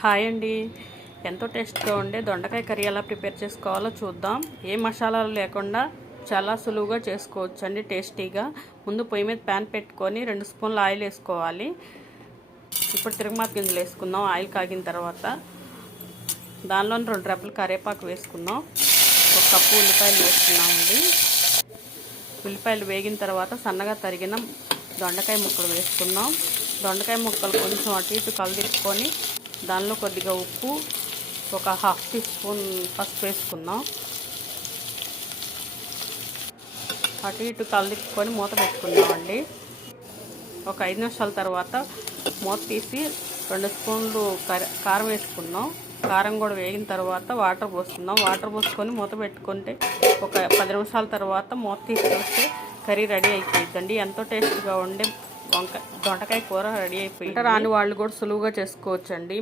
Hi అండి. ఎంతో టేస్ట్గా ఉండే దొండకాయ కర్రీ ఎలా ప్రిపేర్ చేసుకోవాలో చూద్దాం. ఏ మసాలాలు లేకుండా చాలా సులువుగా చేసుకోవచ్చు అండి టేస్టీగా. ముందు పొయ్యి మీద ప్యాన్ పెట్టుకొని 2 స్పూన్ల ఆయిల్ వేసుకోవాలి. ఇప్పుడు తిరగమాత గింజలు వేసుకుందాం. ఆయిల్ కాగిన తర్వాత దానిలో 2 రెబ్బలు కరివేపాకు వేసుకుందాం. 1 కప్పు ఉల్లిపాయలు వేసుకున్నామండి. ఉల్లిపాయలు వేగిన తర్వాత సన్నగా తరిగిన దొండకాయ ముక్కలు వేసుకుందాం. దొండకాయ ముక్కలు కొంచెం అటు ఇటు కలదిప్పుకొని దానిలో కొద్దిగా ఉప్పు, ఒక 1/2 టీ స్పూన్ పసుపు వేసుకుందాం. అటు ఇటు కలదిప్పుకొని మూత పెట్టుకుందామండి. ఒక 5 నిమిషాల తర్వాత మూత తీసి 2 స్పూన్లు కారం వేసుకుందాం. కారం కూడా వేగిన తర్వాత వాటర్ పోసుకుందాం. వాటర్ పోసుకొని మూత పెట్టుకుంటే ఒక 10 నిమిషాల తర్వాత మూత తీసి చూస్తే కర్రీ రెడీ అయిపోయిందండి. ఎంతో టేస్ట్గా ఉండే దొండకాయ కూర రెడీ అయిపోయింది. రాని వాళ్ళు కూడా సులువుగా చేసుకోవచ్చండి.